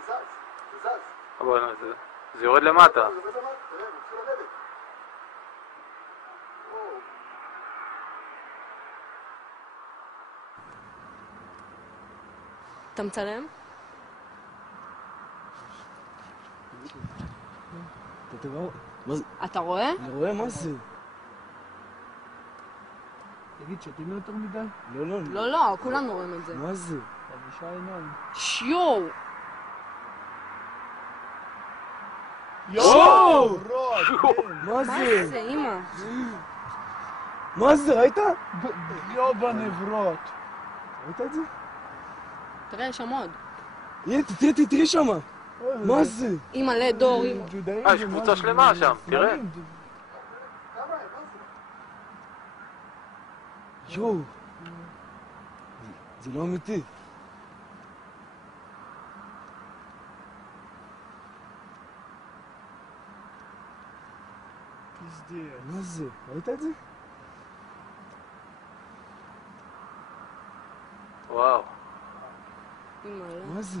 זז, זה זז. אבל זה יורד למטה. זה יורד למטה, תראה, הוא מתחיל לרדת. אתה מצלם? אתה רואה? אני רואה, מה זה? תגיד, שתים יותר מדי? לא. לא, כולנו רואים את זה. מה זה? חמישה עיניים. שיו! יואו! מה מה זה? זה, אמא? מה זה, ראית? יואו בנברות. ראית את זה? תראה, יש שם עוד. הנה, תראי שמה. מה זה? אמא לדור, אמא. יש קבוצה שלמה שם, תראה. יואו. זה לא אמיתי. מה זה? ראית את זה? וואו. אמא, לא. מה זה?